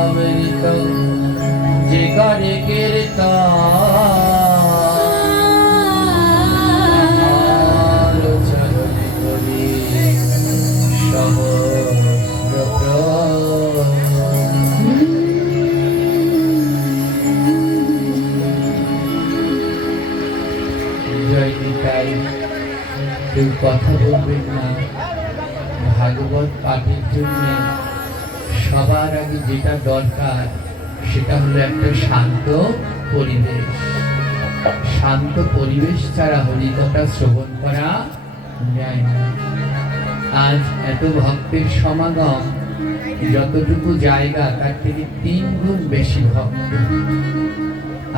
অমৃত যে করে কীর্তন চরণে করি সহস্র জয় নিতাই। কেউ কথা বলবেন না। ভাগবত পাঠের জন্য সবার আগে যেটা দরকার সেটা হলো একটা শান্ত পরিবেশ। শান্ত পরিবেশ ছাড়া হরিকথা শ্রবণ করা যায় না। আজ এত ভক্তের সমাগম, যতটুকু জায়গা তার থেকে 3 গুণ বেশি ভক্ত।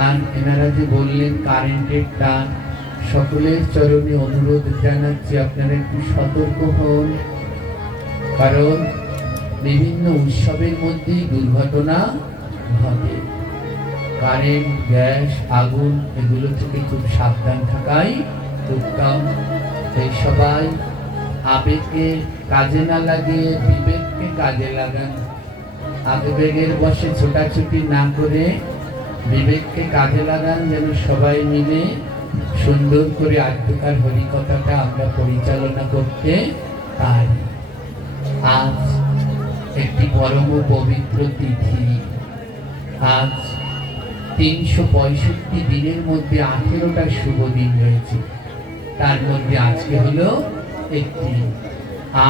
আর এনারা যে বললেন কারেন্টের টান, সকলের চরণে অনুরোধ জানাচ্ছি আপনারা একটু সতর্ক হন, কারণ বিভিন্ন উৎসবের মধ্যেই দুর্ঘটনা ঘটে। কারেন্ট, গ্যাস, আগুন এগুলো থেকে খুব সাবধান থাকাই উত্তম। এই সবাই আবেগকে কাজে না লাগিয়ে বিবেককে কাজে লাগান। আবেগের বশে ছোটাছুটি না করে বিবেককে কাজে লাগান, যেন সবাই মিলে সুন্দর করে আদ্যকার হরিকথাটা আমরা পরিচালনা করতে পারি। আজ একটি পরম পবিত্র তিথি। আজ 365 দিনের মধ্যে 18টা শুভ দিন রয়েছে, তার মধ্যে আজকে হলো একটি।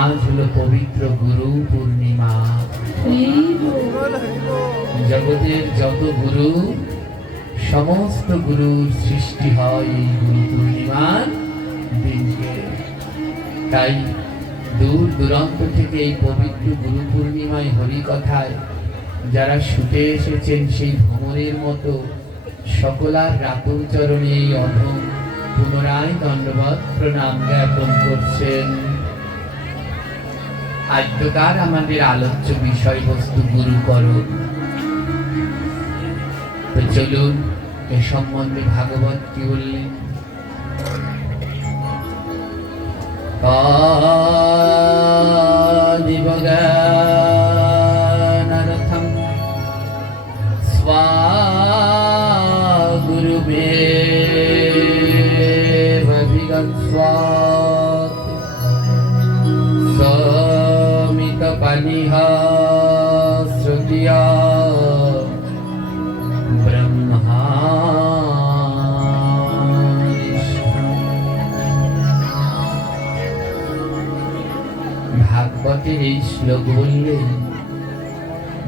আজ হলো পবিত্র গুরু পূর্ণিমা। জগতের যত গুরু, সমস্ত গুরুর সৃষ্টি হয় এই গুরু পূর্ণিমার দিনকে। তাই দূর দূরান্ত থেকে এই পবিত্র গুরু পূর্ণিমায় হরিকথায় যারা ছুটে এসেছেন, সেই ভ্রমরের মতো সকলার রাতুর চরণে এই অধম পুনরায় দণ্ডবত প্রণাম জ্ঞাপন করছেন। আদ্যকার আমাদের আলোচ্য বিষয়বস্তু গুরুকরণ। তো চলুন এ সম্বন্ধে ভাগবত কি বললেন। দিবজ্ঞানার্থং স্বাগুরুমেবাভিগচ্ছ সমিতপানিহ শ্রুতিয়া ভাগবতের এই শ্লোক বললেন,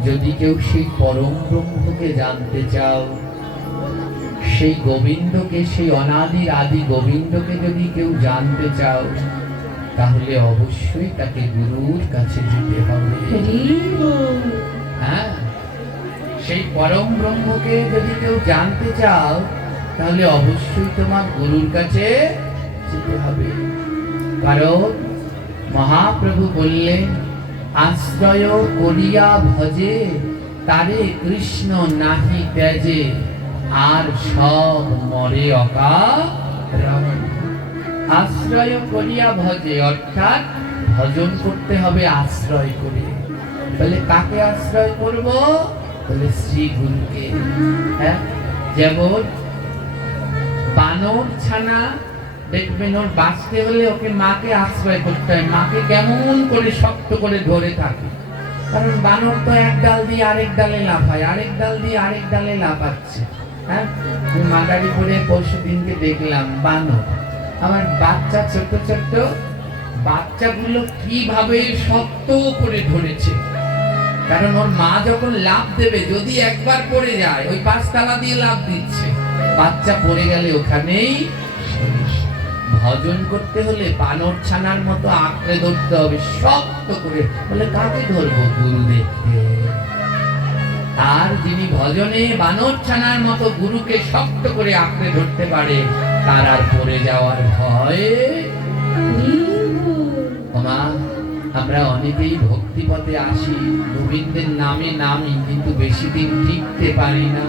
যদি কেউ সেই পরম ব্রহ্মকে জানতে চাও, সেই গোবিন্দকে, সেই অনাদির আদি গোবিন্দকে যদি কেউ জানতে চাও, তাহলে অবশ্যই তাকে গুরুর কাছে যেতে হবে। হ্যাঁ, সেই পরম ব্রহ্মকে যদি কেউ জানতে চাও, তাহলে অবশ্যই তোমার গুরুর কাছে যেতে হবে। কারণ মহাপ্রভু বললেন, আশ্রয় করিয়া ভজে তারে কৃষ্ণ নাহি ত্যাজে, আর সব মরে অকারণ। আশ্রয় করিয়া ভজে, অর্থাৎ ভজন করতে হবে আশ্রয় করে। বলে কাকে আশ্রয় করব? বলে শ্রী গুরুকে। হ্যাঁ, যেমন বানর ছানা দেখবেন, ওর বাঁচতে হলে ওকে মাকে আশ্রয় করতে হয়। মাকে কেমন করে শক্ত করে ধরে থাকে, কারণ বানর তো এক ডাল দিয়ে আরেক ডালে লাফায়, আরেক ডাল দিয়ে আরেক ডালে লাফাচ্ছে। হ্যাঁ, মাদারি করে পরশু দিনকে দেখলাম বানর, আমার বাচ্চা, ছোট্ট ছোট্ট বাচ্চাগুলো কিভাবে শক্ত করে ধরেছে। কারণ ওর মা যখন লাফ দেবে, যদি একবার পড়ে যায়, ওই 5 তালা দিয়ে লাফ দিচ্ছে, বাচ্চা পড়ে গেলে ওখানেই। ভজন করতে হলে বানর ছানার মতো আঁকড়ে ধরতে হবে শক্ত করে। বলে কাকে ধরবো? গুরুদেবকে। আর যিনি ভজনে বানর ছানার মতো গুরুকে শক্ত করে আঁকড়ে ধরতে পারে, তার আর পড়ে যাওয়ার ভয়। আমরা অনেকেই ভক্তি পথে আসি, গোবিন্দের নামে নামি, কিন্তু বেশি দিন টিকতে পারি না।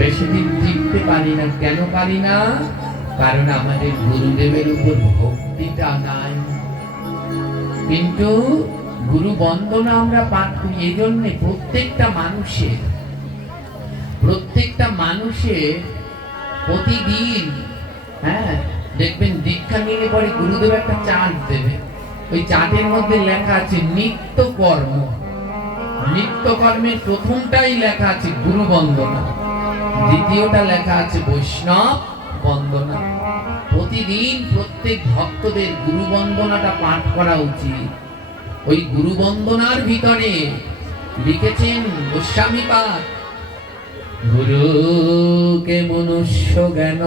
বেশি দিন টিকতে পারি না। কেন পারি না? কারণ আমাদের গুরুদেবের উপর ভক্তিটা নাই। কিন্তু গুরু বন্দনা আমরা পাঠ করি এই জন্য প্রত্যেকটা মানুষের প্রতিদিন, হ্যাঁ দেখবেন দীক্ষা নিলে পরে গুরুদেব একটা চার্ট দেবে, ওই চার্টের মধ্যে লেখা আছে নিত্যকর্মের প্রথমটাই লেখা আছে গুরু বন্দনা, দ্বিতীয়টা লেখা আছে বৈষ্ণব বন্দনা। প্রতিদিন প্রত্যেক ভক্তদের গুরু বন্দনাটা পাঠ করা উচিত। ওই গুরু বন্দনার ভিতরে লিখেছেন গোস্বামীপাদ, গুরুকে মনুষ্য জ্ঞান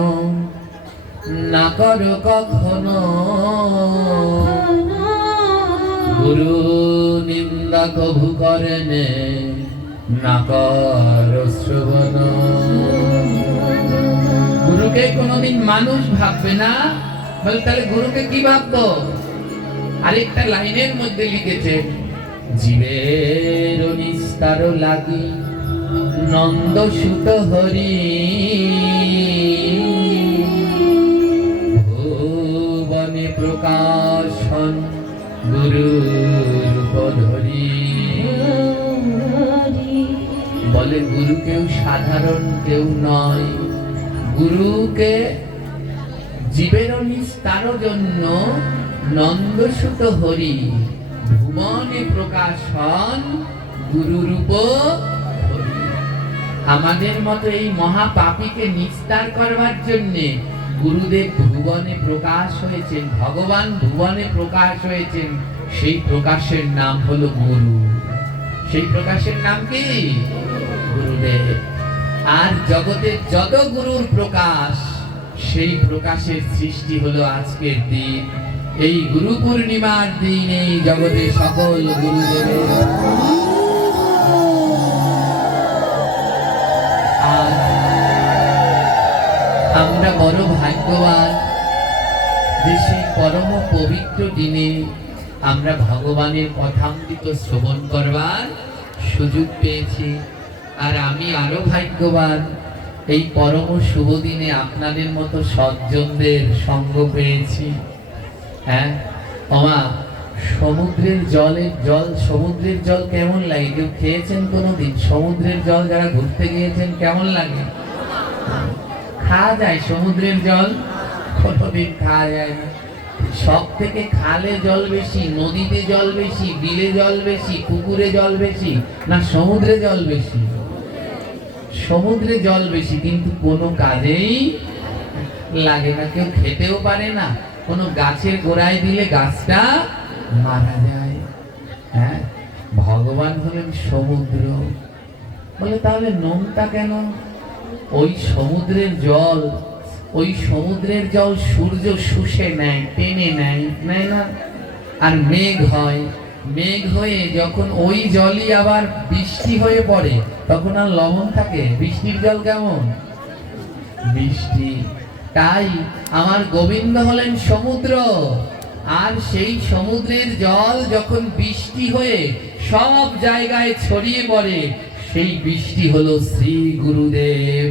না কর কখনো, গুরু নিন্দা কভু করেনে না কর শ্রবণ। গুরুকে কোনোদিন মানুষ ভাববে না, বলে তাহলে গুরুকে কি ভাববো? আরেকটা লাইনের মধ্যে লিখেছে, জীবের নিস্তার লাগি নন্দ সুত হরি, ভুবনে প্রকাশন গুরু রূপ ধরি। বলে গুরু কেউ সাধারণ কেউ নয়, গুরুকে জীবের নিস্তার জন্য নন্দসুত হরি, ভুবনে প্রকাশন গুরু রূপ ধরি। আমাদের মতো এই মহাপাপীকে নিস্তার করবার জন্য গুরুদেব ভুবনে প্রকাশ হয়েছেন, ভগবান ভুবনে প্রকাশ হয়েছেন। সেই প্রকাশের নাম হলো গুরু। সেই প্রকাশের নাম কি? গুরুদেব। আর জগতের যত গুরুর প্রকাশ, সেই প্রকাশের সৃষ্টি হলো আজকের দিন, এই গুরু পূর্ণিমার দিন। এই জগতের সকল গুরুদেবের আমরা বড় ভাগ্যবান যে সেই পরম পবিত্র দিনে আমরা ভগবানের কথামৃত শ্রবণ করবার সুযোগ পেয়েছি। আর আমি আরো ভাগ্যবান, এই পরম শুভ দিনে আপনাদের মতো সজ্জনদের সঙ্গ পেয়েছি। হ্যাঁ ওমা, সমুদ্রের জল কেমন লাগে? কেউ খেয়েছেন কোনোদিন? সমুদ্রের জল যারা ঘুরতে গিয়েছেন কেমন লাগে? খাওয়া যায় সমুদ্রের জল? কোনোদিন খাওয়া যায় না। সব থেকে খালে জল বেশি, নদীতে জল বেশি, বিলে জল বেশি, পুকুরে জল বেশি, না সমুদ্রে জল বেশি? সমুদ্রে জল বেশি, কিন্তু কোনো কাজেই লাগে না, কেউ খেতেও পারে না, কোনো গাছের গোড়ায় দিলে গাছটা মারা যায়। হ্যাঁ, ভগবান হলেন সমুদ্র। বলে তাহলে নোনতা কেন? ওই সমুদ্রের জল সূর্য শুষে নেয়, টেনে নেয় না? আর মেঘ হয়, মেঘ হয়ে যখন ওই জলই আবার বৃষ্টি হয়ে পড়ে, তখন আর লবণ থাকে? বৃষ্টির জল কেমন? বৃষ্টি। তাই আমার গোবিন্দ হলেন সমুদ্র, আর সেই সমুদ্রের জল যখন বৃষ্টি হয়ে সব জায়গায় ছড়িয়ে পড়ে, সেই বৃষ্টি হলো শ্রী গুরুদেব।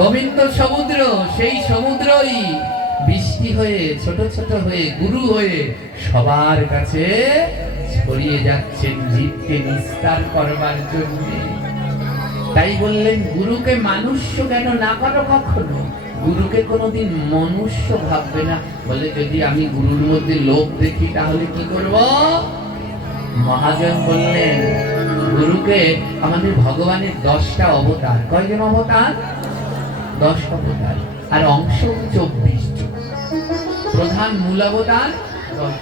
গোবিন্দ সমুদ্র, সেই সমুদ্রই বৃষ্টি হয়ে ছোট ছোট হয়ে গুরু হয়ে সবার কাছে ছড়িয়ে যাচ্ছেন জীবকে নিস্তার করবার জন্য। তাই বললেন গুরুকে মানুষ্য কেন না করো কখনো, গুরুকে কোনোদিন মনুষ্য ভাববে না। বলে যদি আমি গুরুর মধ্যে লোভ দেখি তাহলে কি করব? মহাজন বললেন গুরুকে আমাদের ভগবানের 10টা অবতার। কয়জন অবতার? 10 অবতার, আর অংশ 24। প্রধান মূল অবতার 10।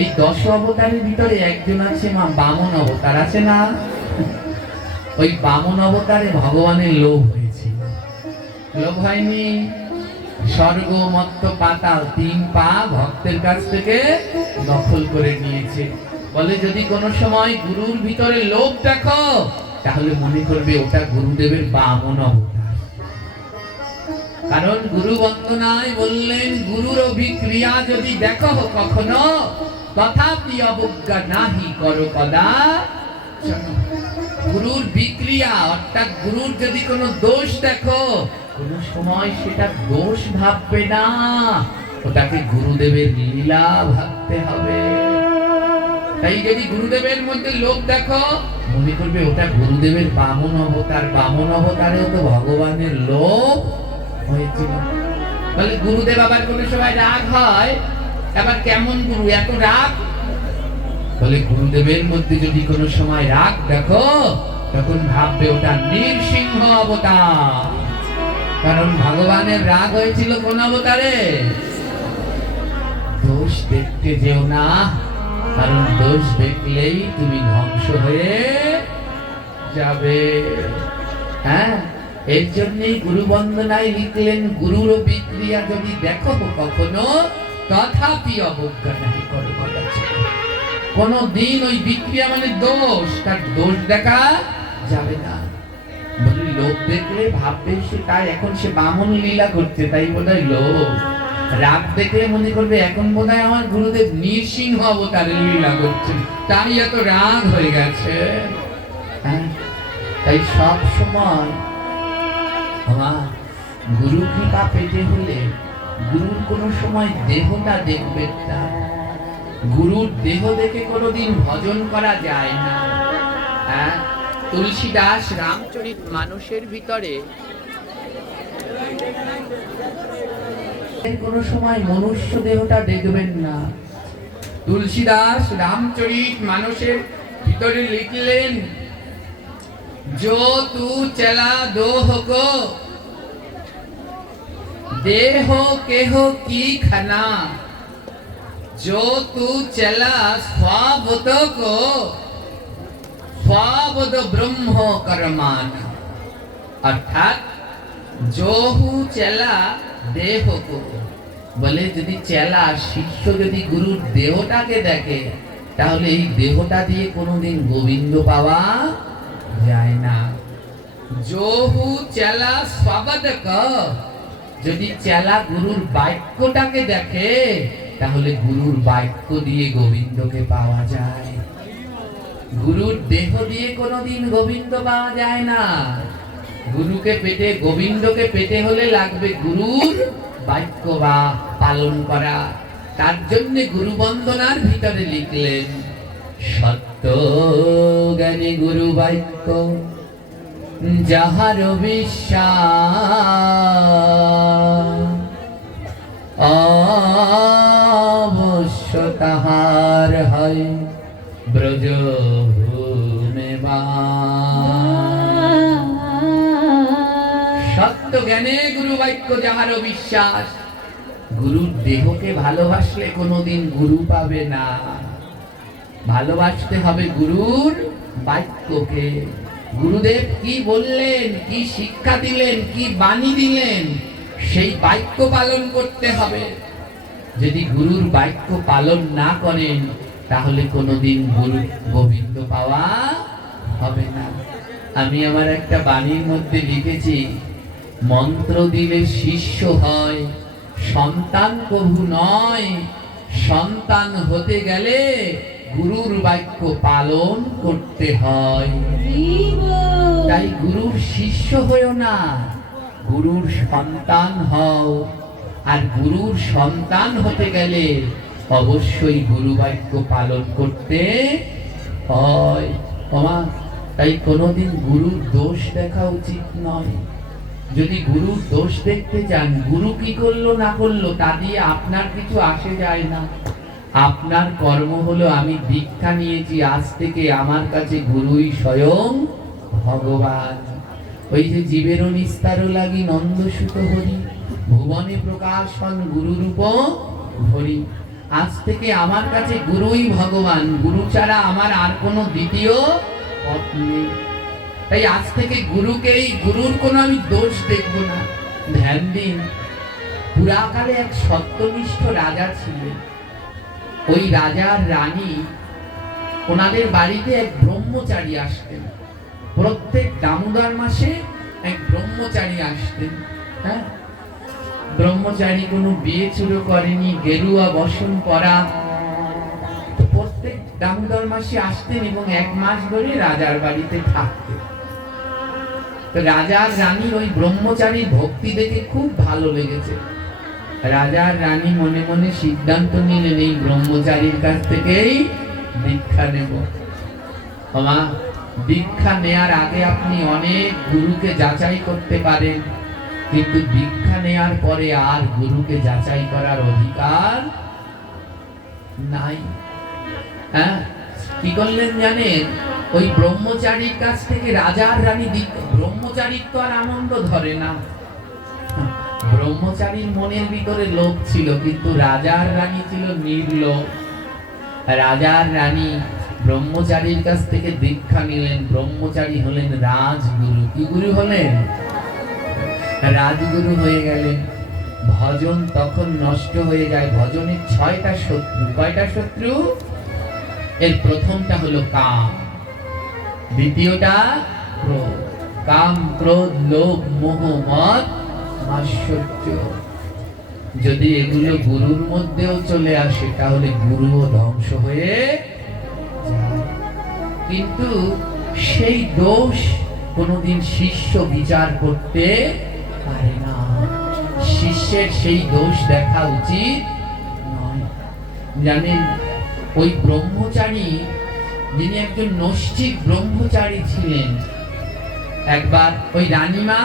এই 10 অবতারের ভিতরে একজন আছে মা বামন অবতার, আছে না? ওই বামন অবতারে ভগবানের লোভ হয়েছিল। লোভ হয়নি? স্বর্গ মত্ত পাতাল 3 পা ভক্তের কাছ থেকে দখল করে নিয়েছে। বলে যদি কোনো সময় গুরুর ভিতরে লোভ দেখো, তাহলে মনে করবে ওটা গুরুদেবের বামন অবতার। কারণ গুরু বন্দনায় বললেন গুরুর অভিক্রিয়া যদি দেখো কখনো, তথাপি অবজ্ঞা নাহি করো কদা। গুরুর বিক্রিয়া অর্থাৎ গুরুর যদি কোনো দোষ দেখো, কোনো সময় সেটা দোষ ভাববে না, ওটাকে গুরুদেবের লীলা ভাবতে হবে। তাই যদি গুরুদেবের মধ্যে লোভ দেখো, মনে করবে ওটা গুরুদেবের বামন অবতার, বামন অবতারেও তো ভগবানের লোভ হয়েছিল। বলে গুরুদেব আবার কোনো সময় রাগ হয়, আবার কেমন গুরু এত রাগ? বলে গুরুদেবের মধ্যে যদি কোনো সময় রাগ দেখো, তখন ভাববে ওটা নৃসিংহ অবতার। কারণ ভগবানের রাগ হয়েছিল কোন অবতারে? দোষ দেখতে যেও না, কারণ দোষ দেখলেই তুমি ধ্বংস হয়ে যাবে। হ্যাঁ, এর জন্যই গুরু বন্দনায় লিখলেন, গুরুর বিক্রিয়া যদি দেখো কখনো, তথাপি অবজ্ঞা নাহি করো কদাচিৎ। কোন দিন ওই বিক্রিয়া মানে দোষ, তার দোষ দেখা যাবে না। বলি লোভ দেখলে ভাববে সে তাই এখন সে বামন লীলা করছে, তাই বোধহয় লোভ। রাগ দেখলে মনে করবে এখন বোধহয় আমার গুরুদেব নৃসিংহ অবতারে লীলা করছেন, তাই এত রাগ হয়ে গেছে। তাই সব সময় আমার গুরু কৃপা পেতে হলে গুরুর কোন সময় দেহটা দেখবেন না। গুরুর দেহ দেখে কোনোদিন ভজন করা যায় না। তুলসীদাস রামচরিত মানুষের ভিতরে কোন সময় মনুষ্য দেহটা দেখবেন না। তুলসীদাস রামচরিত মানুষের ভিতরে লিখলেন, जो तू चला दोह को देह केह की खना, जो तू चला स्वाबोध को स्वाबोध ब्रह्म कर्माना। अर्थात जो हु चला देह को, বলে যদি চেলা শিষ্য যদি গুরুর দেহটাকে দেখে, তাহলে এই দেহটা দিয়ে কোনোদিন গোবিন্দ পাওয়া যায় না। যোহু চেলা স্ববদক, যদি চেলা গুরুর বাক্যটাকে দেখে, তাহলে গুরুর বাক্য দিয়ে গোবিন্দকে পাওয়া যায়। গুরুর দেহ দিয়ে কোনোদিন গোবিন্দ পাওয়া যায় না। গুরুকে পেতে, গোবিন্দকে পেতে হলে লাগবে গুরুর বাক্য বা পালন করা। তার জন্য গুরু বন্দনার ভিতরে লিখলেন, সত্য জ্ঞানী গুরু বাক্য যাহার বিশ্বাস, অবশ্য তাহার হয় ব্রজ ভূমে বাস। সত্য জ্ঞানে গুরু বাক্য যাহার বিশ্বাস। গুরুর দেহকে ভালোবাসলে কোনোদিন গুরু পাবে না, ভালোবাসতে হবে গুরুর বাক্যকে। গুরুদেব কি বললেন, কি শিক্ষা দিলেন, কি বাণী দিলেন, সেই বাক্য পালন করতে হবে। যদি গুরুর বাক্য পালন না করেন, তাহলে কোনোদিন গুরু গোবিন্দ পাওয়া হবে না। আমি আমার একটা বাণীর মধ্যে লিখেছি, মন্ত্র দিলে শিষ্য হয়, সন্তান কভু নয়। সন্তান হতে গেলে গুরুর বাক্য পালন করতে হয়। তাই গুরুর শিষ্য হয়েও না, গুরুর সন্তান হও। আর গুরুর সন্তান হতে গেলে অবশ্যই গুরু বাক্য পালন করতে হয়। তাই কোনোদিন গুরুর দোষ দেখা উচিত নয়। যদি গুরুর দোষ দেখতে চান, গুরু কি করলো না করলো তা দিয়ে আপনার কিছু আসে যায় না। আপনার কর্ম হলো, আমি দীক্ষা নিয়েছি, আজ থেকে আমার কাছে গুরুই স্বয়ং ভগবান। ওই যে জীবের নিস্তার লাগি নন্দসুত হরি, ভুবনে প্রকাশ হন গুরুরূপ হরি। আজ থেকে আমার কাছে গুরুই ভগবান, গুরু ছাড়া আমার আর কোনো দ্বিতীয় পথ নেই। তাই আজ থেকে গুরুকেই, গুরুর কোনো আমি দোষ দেখব না। ধ্যান দিন, পুরাকালে এক সত্যনিষ্ঠ রাজা ছিলেন। ওই রাজার রানী, ওনাদের বাড়িতে এক ব্রহ্মচারী আসতেন। প্রত্যেক দামোদর মাসে এক ব্রহ্মচারী আসতেন। হ্যাঁ, ব্রহ্মচারী কোনো বিয়ে চুরো করেনি, গেরুয়া বসন পরা, প্রত্যেক দামোদর মাসে আসতেন এবং এক মাস ধরে রাজার বাড়িতে থাকতেন। তো রাজার রানীর ওই ব্রহ্মচারীর ভক্তি দেখে খুব ভালো লেগেছে। রাজার রানী মনে মনে সিদ্ধান্ত নিলেন এই ব্রহ্মচারীর কাছ থেকেই দীক্ষা নেব। মা, দীক্ষা নেয়ার আগে আপনি অনেক গুরুকে যাচাই করতে পারেন, কিন্তু দীক্ষা নেয়ার পরে আর গুরুকে যাচাই করার অধিকার নাই। হ্যাঁ, কি করলেন জানেন? ওই ব্রহ্মচারীর কাছ থেকে রাজার রানী ব্রহ্মচারীর তো আর আনন্দ ধরে না। ব্রহ্মচারীর মনের ভিতরে লোভ ছিল, কিন্তু রাজার রানী ছিল নির্লোভ। রাজার রানী ব্রহ্মচারীর কাছ থেকে দীক্ষা নিলেন। ব্রহ্মচারী হলেন রাজগুরু। কি গুরু হলেন? রাজগুরু হয়ে গেলেন। ভজন তখন নষ্ট হয়ে যায়। ভজনের 6টা শত্রু। কয়টা শত্রু? এর প্রথমটা হলো কাম, দ্বিতীয়টা ক্রোধ। কাম, ক্রোধ, লোভ, মোহ, মদ, মাৎসর্য। যদি এগুলো গুরুর মধ্যেও চলে আসে তাহলে গুরুও ধ্বংস হয়ে যায়। কিন্তু সেই দোষ কোনোদিন শিষ্য বিচার করতে পারে না। শিষ্যের সেই দোষ দেখা উচিত নয়। জানেন, ওই ব্রহ্মচারী, যিনি একজন নৈষ্ঠিক ব্রহ্মচারী ছিলেন, একবার ওই রানীমা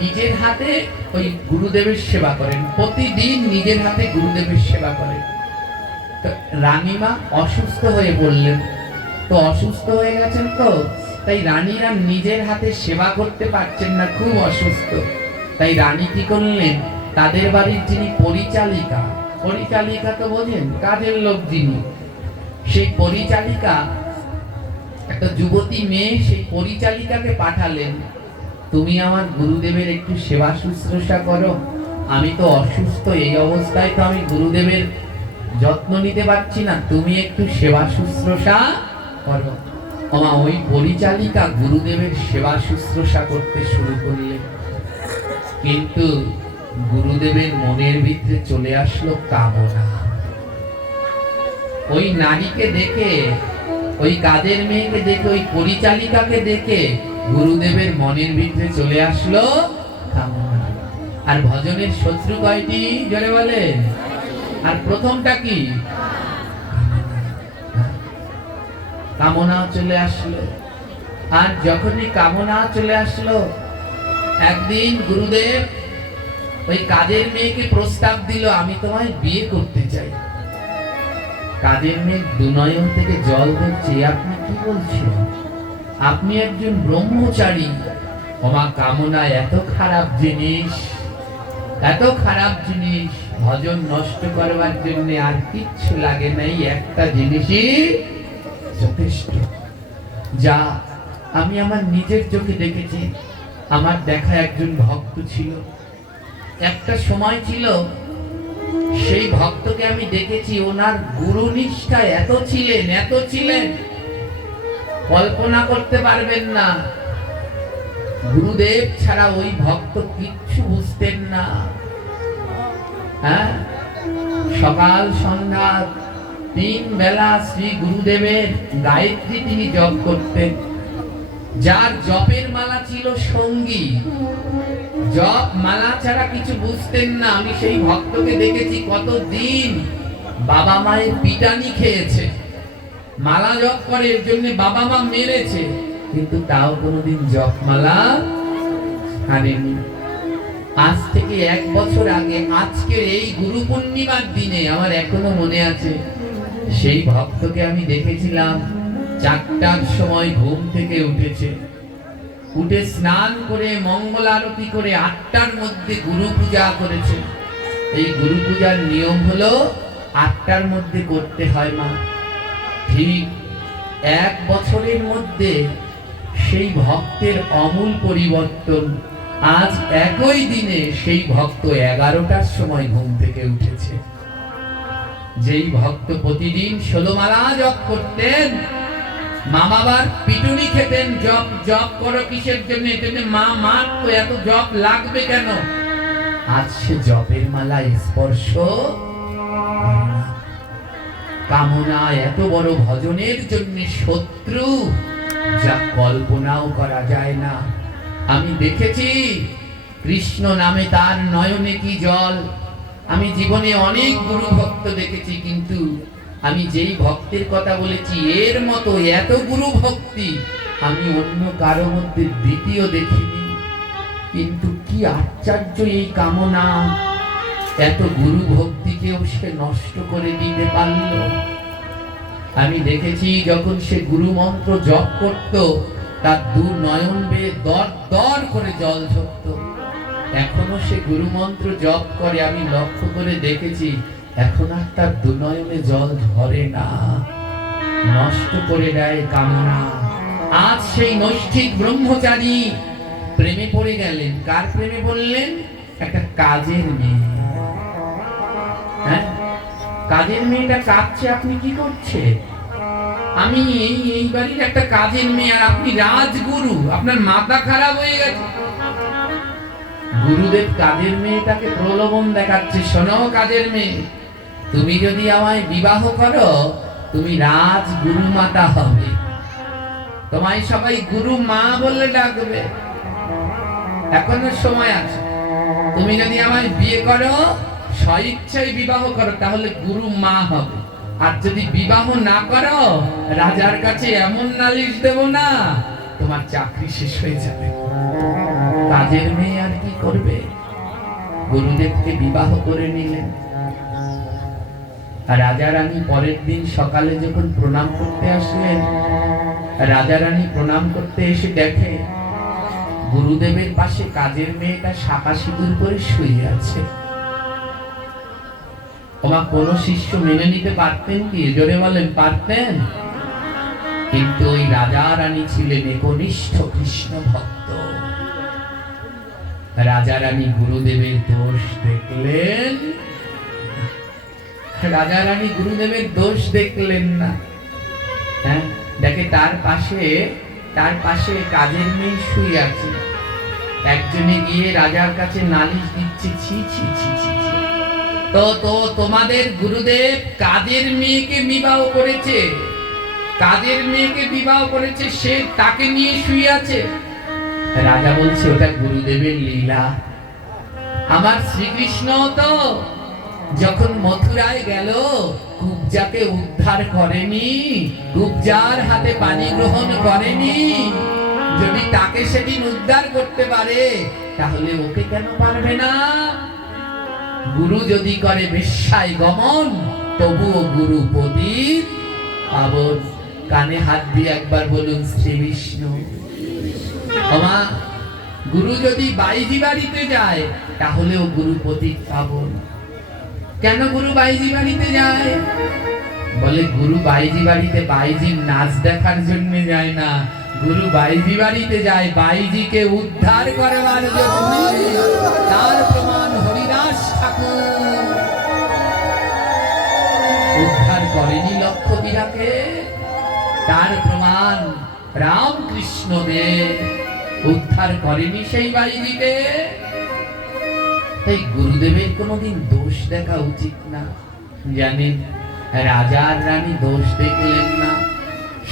নিজের হাতে ওই গুরুদেবের সেবা করেন। প্রতিদিন নিজের হাতে গুরুদেবের সেবা করেন। তো রানীমা অসুস্থ হয়ে পড়লেন। তো অসুস্থ হয়ে গেছেন, তো তাই রানীরা নিজের হাতে সেবা করতে পারছেন না, খুব অসুস্থ। তাই রানী কি করলেন? তাদের বাড়ির যিনি পরিচালিকা, পরিচালিকা তো বোঝেন, কাজের লোক যিনি, সেই পরিচালিকা, একটা যুবতী মেয়ে, সেই পরিচালিকাকে পাঠালেন, তুমি আমার গুরুদেবের একটু সেবা শুশ্রূষা করো। আমি তো অসুস্থ, এই অবস্থায় তো আমি গুরুদেবের যত্ন নিতে পারছি না, তুমি একটু সেবা শুশ্রূষা করো। ওই পরিচালিকা গুরুদেবের সেবা শুশ্রূষা করতে শুরু করলেন। কিন্তু গুরুদেবের মনের ভিতরে চলে আসলো কামনা। ওই নারীকে দেখে, ওই কাজের মেয়েকে দেখে, ওই পরিচালিকাকে দেখে গুরুদেবের মনের ভিতরে চলে আসলো কামনা। আর ভজনের শত্রু কয়টি? জোরে বলেন। আর প্রথমটা কি? কামনা চলে আসলো। আর যখনই কামনা চলে আসলো, একদিন গুরুদেব ওই কাজের মেয়েকে প্রস্তাব দিল, আমি তোমায় বিয়ে করতে চাই। কাজের মেয়ে দুনয়ন থেকে জল দিচ্ছে, আপনি কি বলছেন? আপনি একজন ব্রহ্মচারী। ওমা, কামনা এত খারাপ জিনিস, এত খারাপ জিনিস, ভজন নষ্ট করবার জন্য আর কিচ্ছু লাগে নাই, একটা জিনিসই যথেষ্ট। যা আমি আমার নিজের চোখে দেখেছি। আমার দেখা একজন ভক্ত ছিল, একটা সময় ছিল, সেই ভক্তকে আমি দেখেছি, ওনার গুরুনিষ্ঠা এত ছিলেন, এত ছিলেন, কল্পনা করতে পারবেন না। গুরুদেব ছাড়া ওই ভক্ত কিচ্ছু বুঝতেন না। হ্যাঁ, সকাল সন্ধ্যা 3 বেলা শ্রী গুরুদেবের গায়ত্রী তিনি জপ করতেন। যার জপের মালা ছিল সঙ্গী, জপ মালা ছাড়া কিছু বুঝতেন না। আমি সেই ভক্তকে দেখেছি কতদিন বাবা মায়ের পিটানি খেয়েছে, মালা জপ করে, এর জন্য বাবা মা মেরেছে, কিন্তু তাও কোনোদিন জপ মালা আনেনি। আজ থেকে 1 বছর আগে আজকের এই গুরু পূর্ণিমার দিনে আমার এখনো মনে আছে, সেই ভক্তকে আমি দেখেছিলাম 4টার সময় ঘুম থেকে উঠেছে, উঠে স্নান করে মঙ্গল আরতি করে 8টার মধ্যে গুরু পূজা করেছে। এই গুরু পূজার নিয়ম হলো 8টার মধ্যে করতে হয় মা। ঠিক 1 বছরের মধ্যে সেই ভক্তের আমূল পরিবর্তন। আজ একই দিনে সেই ভক্ত 11টার সময় ঘুম থেকে উঠেছে। যেই ভক্ত প্রতিদিন 16 মালা জপ করতেন, মা বাবার পিটুনি খেতেন, জপ জপ করো কিসের জন্য, এজন্য মা মারতো, এত জপ লাগবে কেন? আজ সে জপের মালা স্পর্শ করে না। কামনা এত বড় ভজনের জন্য শত্রু, যা কল্পনাও করা যায় না। আমি দেখেছি কৃষ্ণ নামে তার নয়নে কি জল। আমি জীবনে অনেক গুরু ভক্ত দেখেছি, কিন্তু আমি যেই ভক্তের কথা বলেছি এর মতো এত গুরু ভক্তি আমি অন্য কারো মধ্যে দ্বিতীয় দেখিনি। কিন্তু কি আশ্চর্য এই কামনা, এত গুরু ভক্তিকেও সে নষ্ট করে দিতে পারল। আমি দেখেছি যখন সে গুরু মন্ত্র জপ করত তার দু নয়ন বেয়ে দর দর করে জল ঝরত। এখনো সে গুরু মন্ত্র জপ করে, আমি লক্ষ্য করে দেখেছি এখন আর তার দু নয়নে জল ঝরে না, নষ্ট করে দেয় কামনা। আজ সেই নৈষ্ঠিক ব্রহ্মচারী প্রেমে পড়ে গেলেন। কার প্রেমে পড়লেন? একটা কাজের মেয়ে। হ্যাঁ, কাজের মেয়েটা কাঁদছে, আপনি কি করছে? আমি এই বাড়ির একটা কাজের মেয়ে আর আপনি রাজগুরু, আপনার মাথা খারাপ হয়ে গেছে। গুরুদেব কাজের মেয়েটাকে প্রলোভন দেখাচ্ছে, শোনো কাজের মেয়ে, তুমি যদি আমায় বিবাহ করো তুমি রাজগুরু মাতা হবে, তোমায় সবাই গুরু মা বলে ডাকবে, এখনো সময় আছে। তুমি যদি আমায় বিয়ে করো, স্বইচ্ছায় বিবাহ করো, তাহলে গুরু মা হবে। আর যদি বিবাহ না করো, রাজার কাছে এমন নালিশ দেব না তোমার চাকরি শেষ হয়ে যাবে। কাজের মেয়ে আর কি করবে? গুরুদেবকে বিবাহ করে নিলেন। রাজা রানী পরের দিন সকালে যখন প্রণাম করতে আসলেন, রাজা রানী প্রণাম করতে এসে দেখে গুরুদেবের পাশে কাজের মেয়েটা শাঁখা সিঁদুর করে শুয়ে আছে। তোমার কোন শিষ্য মেনে নিতে পারতেন কি? জোরে বলেন, পারতেন? কিন্তু ওই রাজা রানী ছিলেন একনিষ্ঠ কৃষ্ণ ভক্ত। রাজা রানী গুরুদেবের দোষ দেখলেন, রাজা রানী গুরুদেবের দোষ দেখলেন না। হ্যাঁ, দেখে তার পাশে কাজের মেয়ে শুয়ে আছে। একজনে গিয়ে রাজার কাছে নালিশ দিচ্ছে, ছি ছি ছি ছি, তো তোমাদের গুরুদেব কাজের মেয়েকে বিবাহ করেছে, কাজের মেয়েকে বিবাহ করেছে, সে তাকে নিয়ে শুয়ে আছে। রাজা বলছে ওটা গুরুদেবের লীলা। আমার শ্রীকৃষ্ণ তো যখন মথুরায় গেল কুব্জাকে উদ্ধার করেনি, কুব্জার হাতে পানি গ্রহণ করেনি। যদি তাকে সেদিন উদ্ধার করতে পারে তাহলে ওকে কেন পারবে না? গুরু যদি করে বেশ্যায় গমন, তবুও গুরু প্রদীপ পাবন। কানে হাত দিয়ে একবার বলুন শ্রী বিষ্ণু। আমা গুরু যদি বাইজি বাড়িতে যায় তাহলেও গুরু প্রদীপ পাবন। কেন গুরু বাইজি বাড়িতে যায়? বলে গুরু বাইজি বাড়িতে বাইজির নাচ দেখার জন্য যায় না, গুরু বাইজি বাড়িতে যায় বাইজিকে উদ্ধার করবার জন্য। তার প্রমাণ হরিদাস ঠাকুর উদ্ধার করেনি লক্ষবীরাকে, তার প্রমাণ রামকৃষ্ণ দেব উদ্ধার করেনি সেই বাইজিকে। তাই গুরুদেবের কোনোদিন দোষ দেখা উচিত না। জানেন, রাজা আর রানী দোষ দেখলেন না,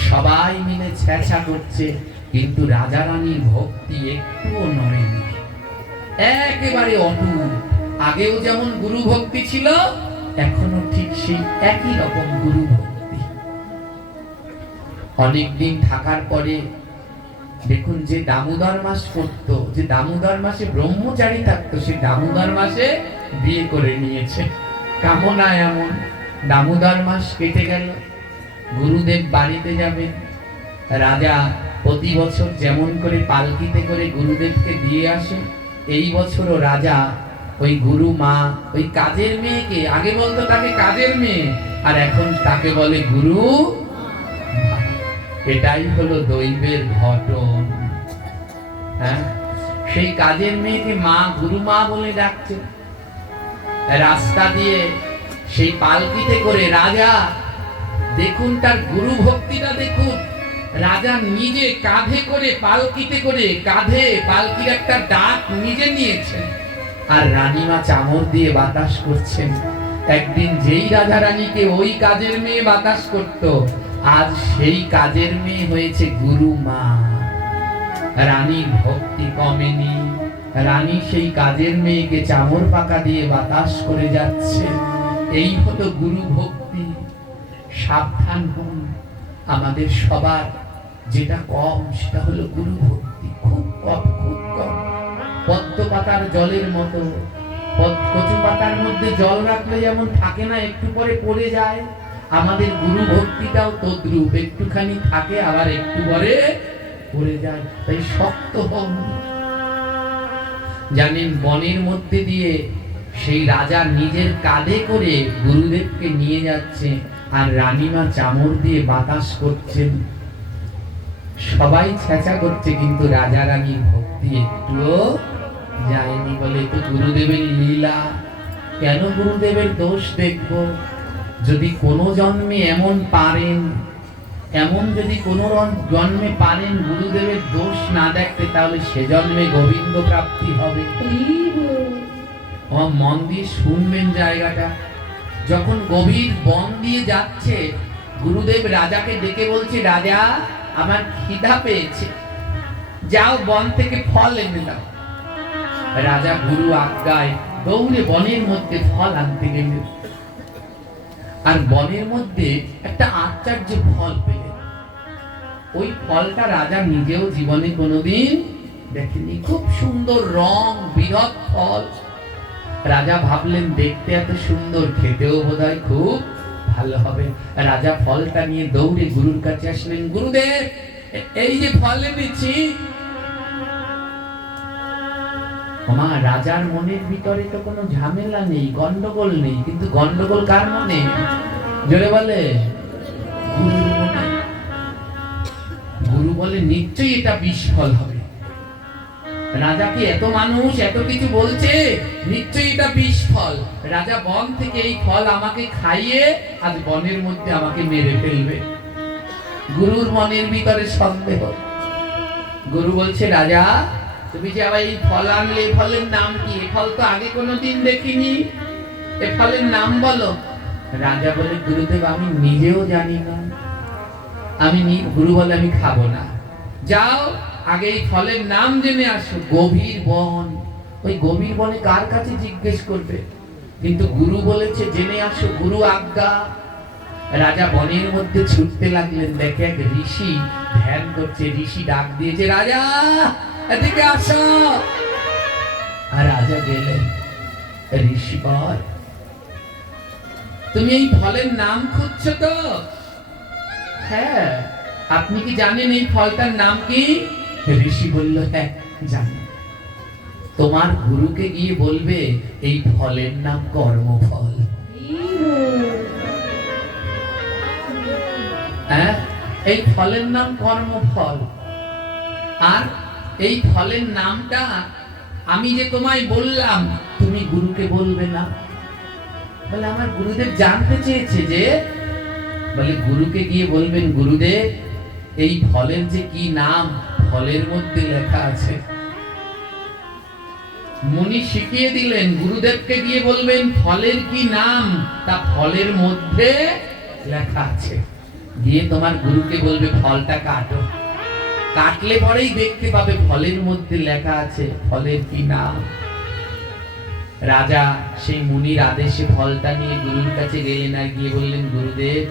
সবাই মিলে ছেঁচা করছে, কিন্তু রাজা রানীর ভক্তি একটুও নড়েনি, একেবারে অটুট। আগেও যেমন গুরু ভক্তি ছিল, এখনো ঠিক সেই একই রকম গুরু ভক্তি। অনেকদিন থাকার পরে দেখুন, যে দামোদর মাস করতো, যে দামোদর মাসে ব্রহ্মচারী থাকতো, সে দামোদর মাসে বিয়ে করে নিয়েছে। কামনা এমন। দামোদর মাস কেটে গেল, গুরুদেব বাড়িতে যাবেন। রাজা প্রতি বছর যেমন করে পালকিতে করে গুরুদেবকে দিয়ে আসে, এই বছরও রাজা ওই গুরু মা, ওই কাজের মেয়েকে, আগে বলতো তাকে কাজের মেয়ে, আর এখন তাকে বলে গুরু। এটাই হলো দৈবের ঘটন। হ্যাঁ, সেই কাজের মেয়েকে মা, গুরু মা বলে ডাকছে। রাস্তা দিয়ে সেই পালকিতে করে রাজা, দেখুন তার গুরু ভক্তিটা দেখুন। রাজা নিজে কাঁধে করে, পালকিতে করে, কাঁধে পালকির একটা ডাক নিজে নিয়েছেন, আর রানীমা চামর দিয়ে বাতাস করছেন। একদিন যেই রাজা রানীকে ওই কাজের মেয়ে বাতাস করত, আজ সেই কাজের মেয়ে হয়েছে গুরু মা। রানীর ভক্তি কমেনি। রানী সেই কাজের মেয়েকে চামর পাকা দিয়ে বাতাস করে যাচ্ছে। এই হলো গুরু ভক্তি। সাবধান হন, আমাদের সবার যেটা কম সেটা হলো গুরু ভক্তি। খুব কম, খুব কম। পদ্ম পাতার জলের মতো, কচু পাতার মধ্যে জল রাখলে যেমন থাকে না, একটু পরে পড়ে যায়, আমাদের গুরু ভক্তিটাও তদ্রূপ, একটুখানি থাকে আবার একটু পরে পড়ে যায়। তাই শক্ত হন। জানেন, বনের মধ্যে দিয়ে সেই রাজা নিজের কাঁধে করে গুরুদেবকে নিয়ে যাচ্ছে, আর রানীমা চামর দিয়ে বাতাস করছেন। সবাই ছেঁচা করছে, কিন্তু রাজা রানীর ভক্তি একটুও যায়নি। বলে তো গুরুদেবের লীলা, কেন গুরুদেবের দোষ দেখব? যদি কোনো জন্মে এমন পারেন, এমন যদি কোনো জন্মে পারেন গুরুদেবের দোষ না দেখতে, তাহলে সে জন্মে গোবিন্দ প্রাপ্তি হবে। মন দিয়ে শুনবেন জায়গাটা। যখন গভীর বন দিয়ে যাচ্ছে, গুরুদেব রাজাকে ডেকে বলছে, রাজা আমার খিদা পেয়েছে, যাও বন থেকে ফল এনে দাও। রাজা গুরু আজ্ঞায় দৌড়ে বনের মধ্যে ফল আনতে গেলেন। আর বনের মধ্যে একটা আশ্চর্য ফল পেলেন। ওই ফলটা রাজা নিজেও জীবনে কোনোদিন দেখেনি। খুব সুন্দর রং, বৃহৎ ফল। রাজা ভাবলেন, দেখতে এত সুন্দর, খেতেও বোধহয় খুব ভালো হবে। রাজা ফলটা নিয়ে দৌড়ে গুরুর কাছে আসলেন। গুরুদেব, এই যে ফল এনেছি। মা, রাজার মনের ভিতরে তো কোনো ঝামেলা নেই, গন্ডগোল নেই, কিন্তু গন্ডগোল কার মনে? জোরে বলে, গুরুর মনে। গুরু বলে, নিশ্চয়ই এটা বিষ ফল হবে। রাজাকে এত মানুষ এত কিছু বলছে, নিশ্চয়ই এটা বিষ ফল। রাজা বন থেকে এই ফল আমাকে খাইয়ে আজ বনের মধ্যে আমাকে মেরে ফেলবে। গুরুর মনের ভিতরে সন্দেহ। গুরু বলছে, রাজা তুমি যে আবার এই ফল আনলে, ফলের নাম কি? এ ফল তো আগে কোনোদিন দেখিনি, এ ফলের নাম বলো। রাজা বলে, গুরুদেব আমি নিজেও জানি না। গুরু বলে, আমি খাবো না। যাও আগে এই ফলের নাম জেনে আসো। গভীর বন, ওই গভীর বনে কার কাছে জিজ্ঞেস করবে? কিন্তু গুরু বলেছে জেনে আসো, গুরু আজ্ঞা। রাজা বনের মধ্যে ছুটতে লাগলেন। দেখে এক ঋষি ধ্যান করছে। ঋষি ডাক দিয়েছে, রাজা এদিকে আসো। আর রাজা গেলেন। ঋষি বল, তুমি এই ফলের নাম খুঁজছো তো? হ্যাঁ। আপনি কি জানেন এই ফলটার নাম কি? ঋষি বলল, হ্যাঁ জানি। তোমার গুরুকে গিয়ে বলবে এই ফলের নাম কর্মফল। হ্যাঁ, এই ফলের নাম কর্মফল। আর এই ফলের নামটা আমি যে তোমায় বললাম, তুমি গুরুকে বলবে না। বলে, আমার গুরুদেব জানতে চেয়েছে যে। বলে, গুরুকে গিয়ে বলবেন, গুরুদেব এই ফলের যে কি নাম ফলের মধ্যে লেখা আছে। মুনি শিখিয়ে দিলেন, গুরুদেবকে গিয়ে বলবেন ফলের কি নাম তা ফলের মধ্যে লেখা আছে। গিয়ে তোমার গুরুকে বলবে ফলটা কাটো। কাটলে পরেই দেখতে পাবে ফলের মধ্যে লেখা আছে ফলের কি নাম। রাজা সেই মুনির আদেশে ফলটা নিয়ে গুরুর কাছে গেলেন। আর গিয়ে বললেন, গুরুদেব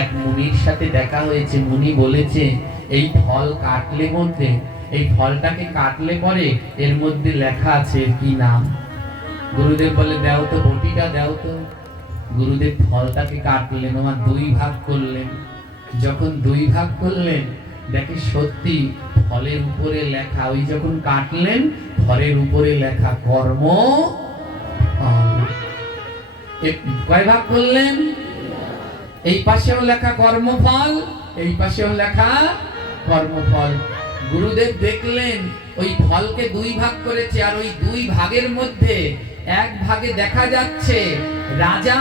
এক মুনির সাথে দেখা হয়েছে। মুনি বলেছে এই ফল কাটলে মধ্যে, এই ফলটাকে কাটলে পরে এর মধ্যে লেখা আছে কি নাম। গুরুদেব বলে, দাও তো বটিটা, দাও তো। গুরুদেব ফলটাকে কাটলেন, আমার দুই ভাগ করলেন। যখন দুই ভাগ করলেন, দেখে সত্যি ফলের উপরে লেখা, ওই যখন কাটলেন ফলের উপরে লেখা কর্ম। কয় ভাগ করলেন? এই পাশেও লেখা কর্মফল, এই পাশেও লেখা কর্মফল। গুরুদেব দেখলেন ওই ফলকে দুই ভাগ করেছে, আর ওই দুই ভাগের মধ্যে এক ভাগে দেখা যাচ্ছে রাজা,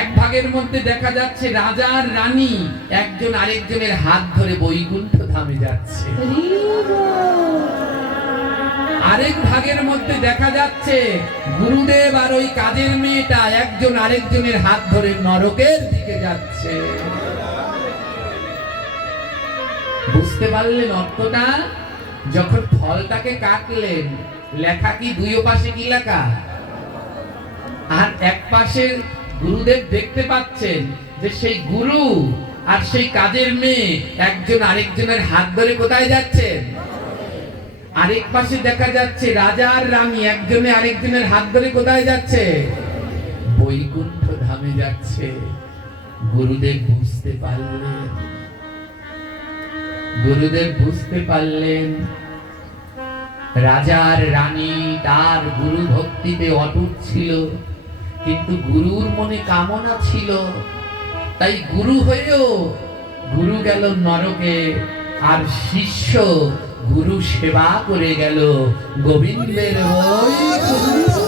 এক ভাগের মধ্যে দেখা যাচ্ছে রাজা আর রানী একজন আরেকজনের হাত ধরে বৈকুণ্ঠ ধামে যাচ্ছে। আরেক ভাগের মধ্যে দেখা যাচ্ছে গুরুদেব আর ওই কাজের মেয়েটা একজন আরেকজনের হাত ধরে নরকের দিকে যাচ্ছে। বুঝতে পারলেন অর্থটা? যখন ফলটাকে কাটলেন, লেখা কি দুই পাশে কি লেখা? আর এক পাশে গুরুদেব দেখতে পাচ্ছেন যে সেই গুরু আর সেই কাজের মেয়ে একজন আরেকজনের হাত ধরে কোথায় যাচ্ছেন। আরেক পাশে দেখা যাচ্ছে রাজা আর রানী একজনে আরেকজনের হাত ধরে কোথায় যাচ্ছে? বৈকুণ্ঠ ধামে যাচ্ছে। গুরুদেব বুঝতে পারলেন, গুরুদেব বুঝতে পারলেন রাজার রানী তার গুরু ভক্তিতে অটুট ছিল, কিন্তু গুরুর মনে কামনা ছিল, তাই গুরু হয়েও গুরু গেল নরকে, আর শিষ্য গুরু সেবা করে গেল গোবিন্দের বৈকুণ্ঠ।